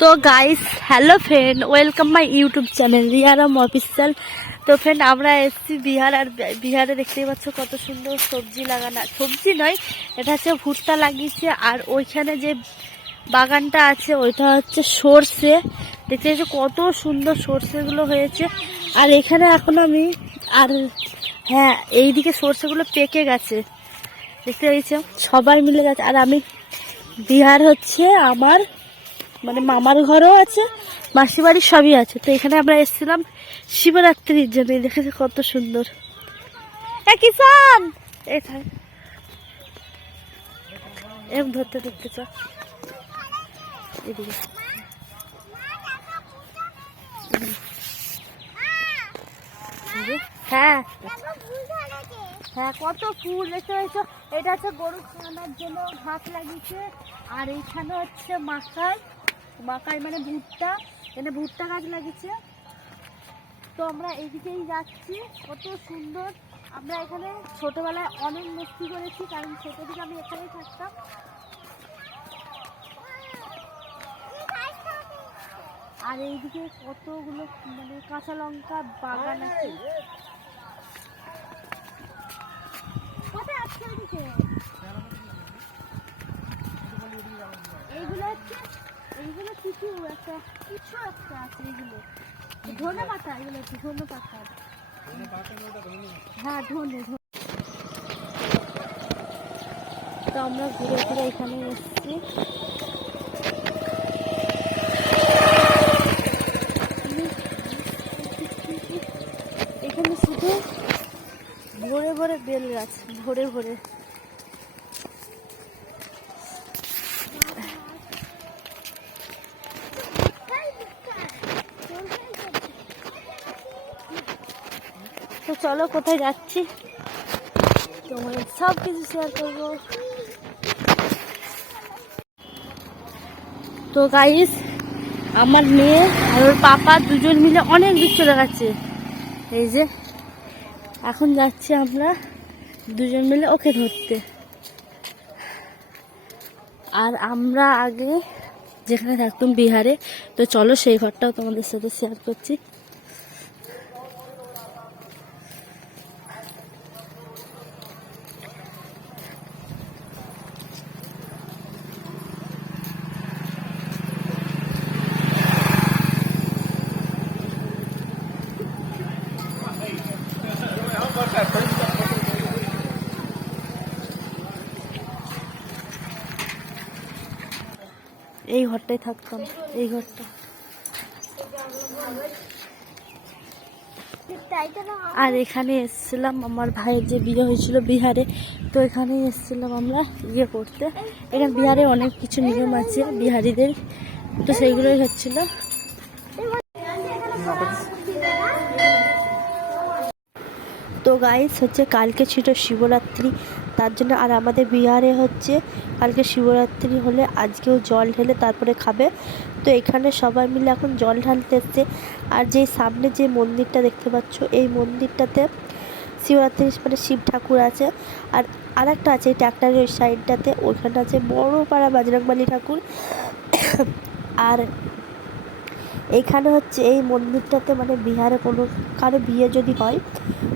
তো guys, hello friend, welcome my YouTube channel Riyaram official. তো friend, আমরা এসেছি বিহার। আর বিহারে দেখতেই পাচ্ছ কত সুন্দর সবজি লাগানো, সবজি নয়, এটা হচ্ছে ভুট্টা লাগিয়েছে। আর ওইখানে যে বাগানটা আছে ওইটা হচ্ছে সর্ষে। দেখতে পাচ্ছ কত সুন্দর সর্ষেগুলো হয়েছে। আর এখানে এখন আমি আর হ্যাঁ, এইদিকে সর্ষেগুলো পেকে গেছে, দেখতে পাচ্ছ সবাই মিলে গেছে। আর আমি বিহার হচ্ছে আমার মানে মামার ঘরও আছে, মাসি বাড়ির সবই আছে। তো এখানে আমরা এসেছিলাম শিবরাত্রির জন্য। দেখেছি কত সুন্দর। কিষান এরকম ধরতে ধরতে চ এদিকে। হ্যাঁ হ্যাঁ, কত ফুল দেখতে পাচ্ছ। এটা হচ্ছে গরু খাওয়ানোর জন্য ঘাস লাগিয়েছে। আর এইখানে হচ্ছে মাকাই, মাকাই মানে ভুট্টা, এখানে ভুট্টা গাছ লাগিয়েছে। তো আমরা এইদিকেই যাচ্ছি, কত সুন্দর। আমরা এখানে ছোটবেলায় অনেক মস্তি করেছি, কারণ ছোট থেকে আমি এখানেই থাকতাম। আর এইদিকে কতগুলো মানে কাঁচা লঙ্কা বাগান আছে। এইগুলো হচ্ছে, এইগুলো কিছু একটা আছে। এইগুলো ধনে পাতা, এগুলো হচ্ছে ধনে পাতা। হ্যাঁ, ধনে। তো আমরা ঘুরে ঘুরে এখানে এসেছি। এখানে শুধু ভরে ভরে বেল গাছ, ভরে ভরে। তো চলো কোথায় যাচ্ছি তোমাদের সব কিছু শেয়ার করবো। তো গাইস, আমার মেয়ে আর ওর পাপা দুজন মিলে অনেক দূর চলে গেছে। এই যে এখন যাচ্ছি আমরা দুজন মিলে ওকে ধরতে। আর আমরা আগে যেখানে থাকতাম বিহারে, তো চলো সেই ঘরটাও তোমাদের সাথে শেয়ার করছি। এই ঘরটাই থাকতাম, এই ঘরটা। আর এখানে এসেছিলাম আমার ভাইয়ের যে বিয়ে হয়েছিল বিহারে, তো এখানে এসেছিলাম আমরা ইয়ে করতে। এখানে বিহারে অনেক কিছু নিয়ম আছে বিহারিদের, তো সেইগুলোই হচ্ছিল। তো গাইস হচ্ছে কালকে ছিল শিবরাত্রি, তার জন্য। আর আমাদের বিহারে হচ্ছে কালকে শিবরাত্রি হলে আজকেও জল ঢেলে তারপরে খাবে। তো এখানে সবাই মিলে এখন জল ঢালতে এসছে। আর যে সামনে যে মন্দিরটা দেখতে পাচ্ছ, এই মন্দিরটাতে শিবরাত্রি মানে শিব ঠাকুর আছে। আর আরেকটা আছে এই ট্র্যাক্টরের ওই সাইডটাতে, ওইখানে আছে বড় পাড়া বজরংবলী ঠাকুর। আর এইখানে হচ্ছে এই মন্দিরটাতে মানে বিহারে কোনো কারো বিয়ে যদি হয়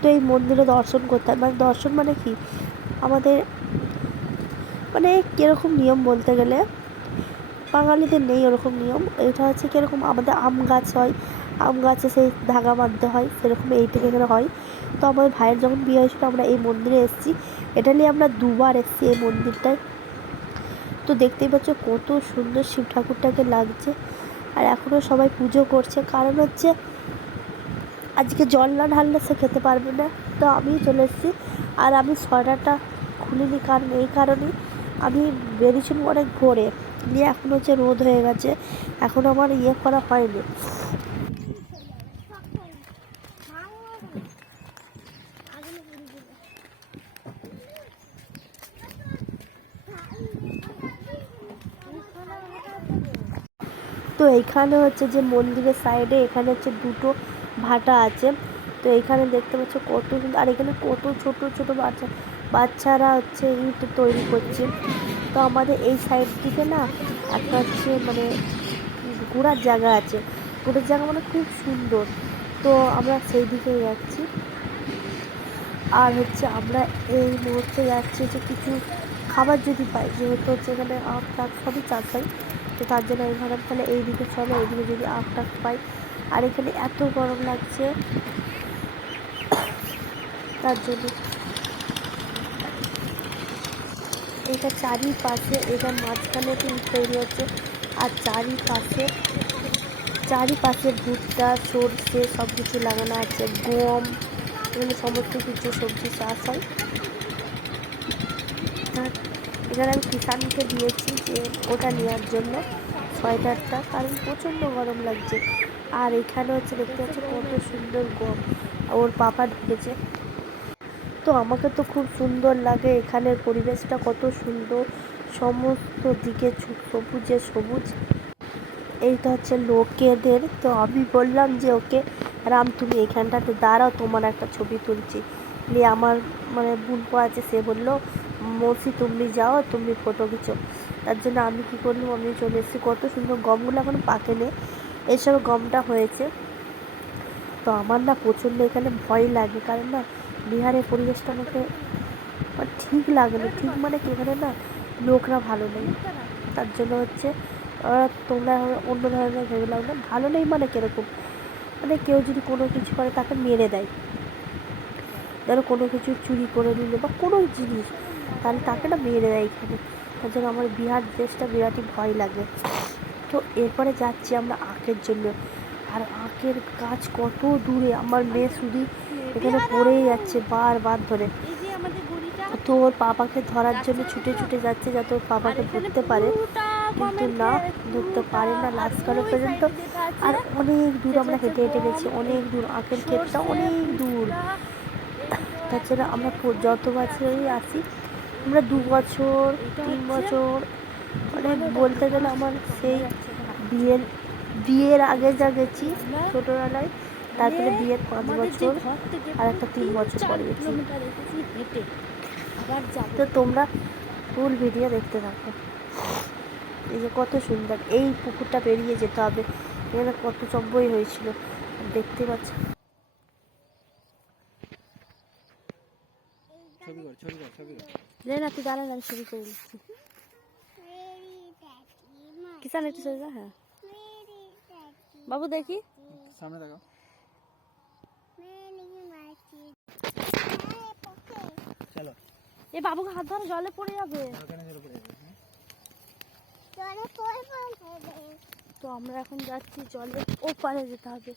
তো এই মন্দিরে দর্শন করতে হয়। মানে দর্শন মানে কি, আমাদের মানে কীরকম নিয়ম বলতে গেলে বাঙালিদের নেই ওরকম নিয়ম। এটা হচ্ছে কীরকম, আমাদের আম গাছ হয়, আম গাছে সেই ধাগা বাঁধতে হয়, সেরকম এইটুকু এখানে হয়। তো আমাদের ভাইয়ের যখন বিয়ে হয়েছিল আমরা এই মন্দিরে এসেছি। এটা নিয়ে আমরা দুবার এসেছি এই মন্দিরটায়। তো দেখতেই পাচ্ছ কত সুন্দর শিব ঠাকুরটাকে লাগছে। আর এখনও সবাই পুজো করছে, কারণ হচ্ছে আজকে জল না ঢাললে সে খেতে পারবে না। তো আমি চলে এসেছি। আর আমি সোয়েটারটা খুলিনি, কারণ এই কারণেই আমি বেরিয়েছিলাম অনেক ভোরে, নিয়ে এখন হচ্ছে রোদ হয়ে গেছে, এখন আমার ইয়ে করা হয়নি। তো এইখানে হচ্ছে যে মন্দিরের সাইডে এখানে হচ্ছে দুটো ভাটা আছে। তো এখানে দেখতে পাচ্ছ কত সুন্দর। আর এখানে কত ছোট ছোট বাচ্চারা হচ্ছে ইট তৈরি করছে। তো আমাদের এই সাইড থেকে না একটা হচ্ছে মানে ঘোরার জায়গা আছে, ঘোরার জায়গা মানে খুব সুন্দর। তো আমরা সেই দিকে যাচ্ছি। আর হচ্ছে আমরা এই মুহূর্তে যাচ্ছি যে কিছু খাবার যদি পাই, যেহেতু হচ্ছে এখানে আখ টাখ সবই চাষ হয়, তো তার জন্য আমি ভাবলাম তাহলে এইদিকে চলো, এইদিকে যদি আখ টাখ পাই। আর এখানে এত গরম লাগছে তার জন্য এটা চারিপাশে, এটার মাঝখানে তৈরি হচ্ছে। আর চারিপাশে ভুট্টা, সর্ষে সব কিছু লাগানো আছে, গম, এখানে সমস্ত কিছু সবজি চাষ হয়। এখানে আমি কিষানকে দিয়েছি যে ওটা নেওয়ার জন্য সোয়েটারটা, কারণ প্রচণ্ড গরম লাগছে। আর এখানে হচ্ছে দেখতে পাচ্ছি কত সুন্দর গম, ওর পাপা ঢুকেছে। তো আমাকে তো খুব সুন্দর লাগে, এখানের পরিবেশটা কত সুন্দর, সমস্ত দিকে সবুজে সবুজ। এইটা হচ্ছে লোকেদের। তো আমি বললাম যে ওকে, রাম তুমি এখানটাতে দাঁড়াও, তোমার একটা ছবি তুলছি। নিয়ে আমার মানে বোনপো আছে, সে বললো মৌসি তুমি যাও, তুমি ফটো খিচো। তার জন্য আমি কী করলাম, আমি চলে এসেছি। কত সুন্দর গমগুলো এখন পাকেনি, এইসব গমটা হয়েছে। তো আমার না প্রচণ্ড এখানে ভয় লাগে, কারণ না বিহারের পরিবেশটা আমাকে ঠিক লাগে না। ঠিক মানে কি, এখানে না লোকরা ভালো নেই, তার জন্য হচ্ছে তোমরা অন্য ধরনের ভেবে লাও না। ভালো নেই মানে কীরকম, মানে কেউ যদি কোনো কিছু করে তাকে মেরে দেয়, ধরো কোনো কিছু চুরি করে নিলে বা কোনো জিনিস, তাহলে তাকে না মেরে দেয় এখানে। তার জন্য আমার বিহার দেশটা বিরাটই ভয় লাগে। তো এরপরে যাচ্ছি আমরা আখের জন্য। আর আখের গাছ কত দূরে, আমার মেয়ে শুধু এখানে পড়েই যাচ্ছে বারবার ধরে। তো ওর পাপাকে ধরার জন্য ছুটে ছুটে যাচ্ছে যাতে ওর পাপাকে ধরতে পারে, কিন্তু না, ধরতে পারে না লাস্ট কালো পর্যন্ত। আর অনেক দূর আমরা হেঁটে হেঁটে গেছি, অনেক দূর, আখের ক্ষেতটা অনেক দূর। তার জন্য আমরা যত বছরই আসি, আমরা 2 বছর 3 বছর, মানে বলতে গেলে আমার সেই বিয়ের আগে যা গেছি ছোটোবেলায়, তারপরে বিয়ের 5 বছর আর একটা 3 বছর পরে গেছি। তো তোমরা ফুল ভিডিও দেখতে থাকো। এই যে কত সুন্দর, এই পুকুরটা পেরিয়ে যেতে হবে, এখানে কত চব্বই হয়েছিল দেখতে পাচ্ছ। না তুই দাঁড়া, আমি ছবি করে দিচ্ছি। কিষান একটু সরে যা। হ্যাঁ বাবু দেখি সামনে দেখো। চলো, এ বাবুকে হাত ধরে, জলে পড়ে যাবে। তো আমরা এখন যাচ্ছি জলে, ওপারে যেতে হবে।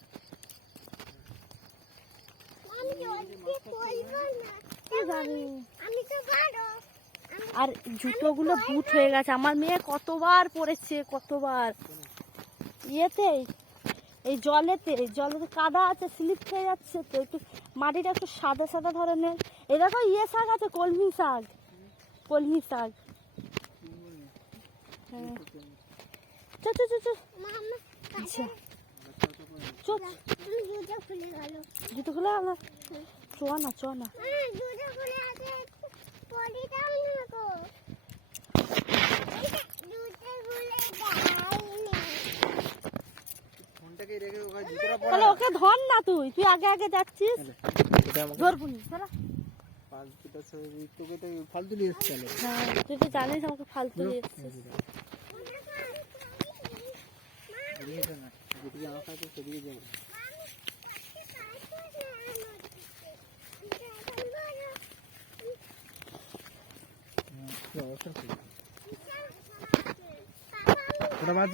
আর জুতোগুলো বুট হয়ে গেছে, আমার মেয়ে কতবার পড়েছে, কতবার ইয়েতে, এই জলেতে কাদা আছে, স্লিপ খেয়ে যাচ্ছে। তো একটু মাটিটা একটু সাদা সাদা ধরনের। এই দেখো ইয়ে শাক আছে, কলমি শাক, কলমি শাক। হ্যাঁ জুতো খুলে গেল, চোয়া না চোয়া না। তাহলে ওকে ধর না, তুই আগে আগে যাচ্ছিস, ধরবুনি। ফালতু নিয়ে এসছে, হ্যাঁ তুই তো জানিস আমাকে ফালতু নিয়ে এসছিস।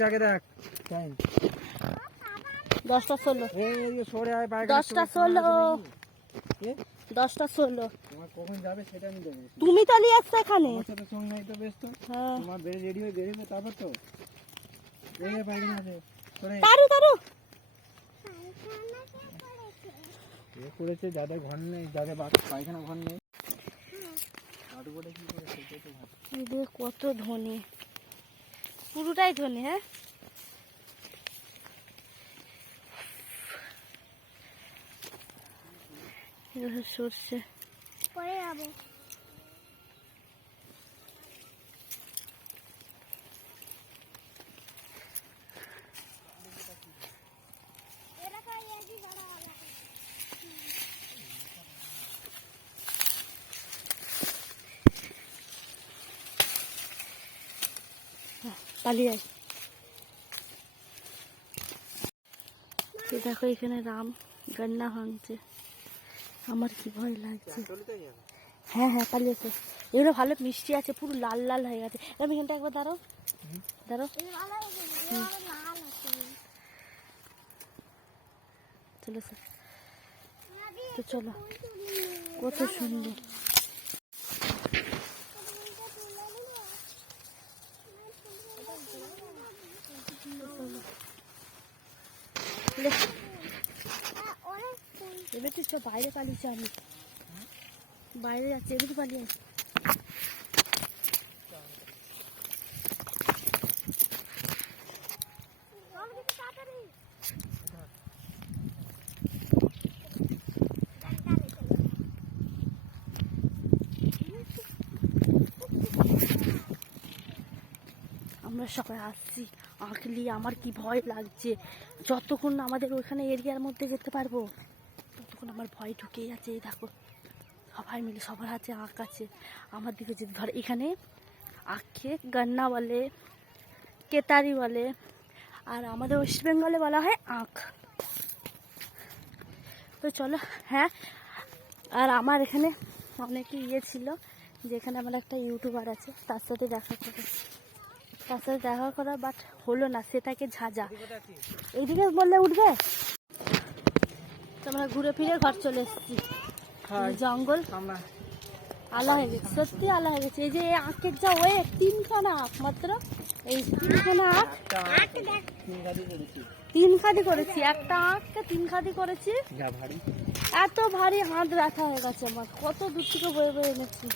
আগে দেখ 10টা 16, 10টা 16, 10টা 16। কখন যাবে সেটা আমি দেবো। তুমি তো নিয়ে আসছো এখানে, সঙ্গে নাই তো ব্যস্ত। হ্যাঁ তোমার রেডি হয়ে বেরিয়েছে, তারপর তো তারু তারু করেছে, যাদের ঘর নেই, যাদের পায়খানা ঘর নেই, কত ধনী, পুরোটাই ধনী। হ্যাঁ সরষে পরে যাবো। পালিয়ে আয়। এই দেখো এখানে রাম গন্না ভাঙছে, আমার কি ভয় লাগছে। হ্যাঁ হ্যাঁ পালিয়েছে। এগুলো ভালো মিষ্টি আছে, পুরো লাল লাল হয়ে গেছে। আমি এখানটা একবার দাঁড়াও দাঁড়াও। চলো স্যার, তো চলো, কত সুন্দর। এবার তো বাইরে পালিয়েছি, আমি বাইরে যাচ্ছি, এবার পালিয়ে আসি। আমরা সবাই আসছি, আঁকলি আমার কি ভয় লাগছে। যতক্ষণ না আমাদের ওইখানে এরিয়ার মধ্যে যেতে পারবো ততক্ষণ আমার ভয় ঢুকেই আছে। এই দেখো সবাই মিলে, সবার হাতে আঁক আছে, আমার দিকে যদি ধর এখানে আঁকে গন্না বলে, কেতারি বলে, আর আমাদের ওয়েস্ট বেঙ্গলে বলা হয় আঁক। তো চলো। হ্যাঁ, আর আমার এখানে অনেকে ছিল, যেখানে আমার একটা ইউটিউবার আছে, তার সাথে দেখা করা বাট হলো না, সেটাকে ঝাঁঝা। এইদিকে বললে উঠবে। তোমরা ঘুরে ফিরে ঘর চলে এসেছি। জঙ্গল আলা হয়ে গেছে, সত্যি আলা হয়ে গেছে। এই যে আঁকের যা ওয়ে 3খানা আঁক মাত্র, এই 3খানা আঁক 3 খাদি করেছি, একটা আঁককে 3 খাদি করেছি। এত ভারী হাত ব্যথা হয়ে গেছে আমার, কত দূর থেকে বয়ে বয়ে এনেছি।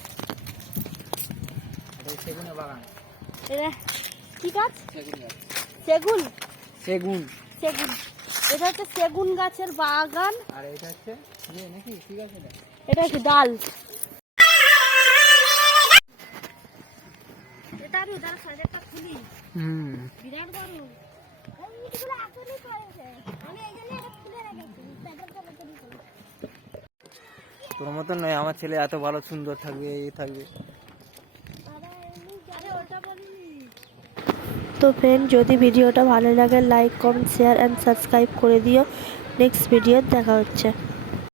এটা কি গাছ? সেগুন। সেগুন সেগুন এটা হচ্ছে সেগুন গাছের বাগান। আর এটা হচ্ছে নাকি কি গাছ? এটা কি ডাল? এটা আমি দাঁড়া সাইডটা খুলি। বিরাট বড়। এইগুলো এখনই করেছে, আমি এইজন্য এটা খুলে রেখেছি, প্যাকেট করে দিয়েছি। তোর মতন নয়, আমার ছেলে এত ভালো সুন্দর থাকবে, এই থাকবে। তো ফ্রেন্ড, যদি ভিডিওটা ভালো লাগে like comment share and subscribe করে দিও। নেক্সট ভিডিও দেখা হচ্ছে।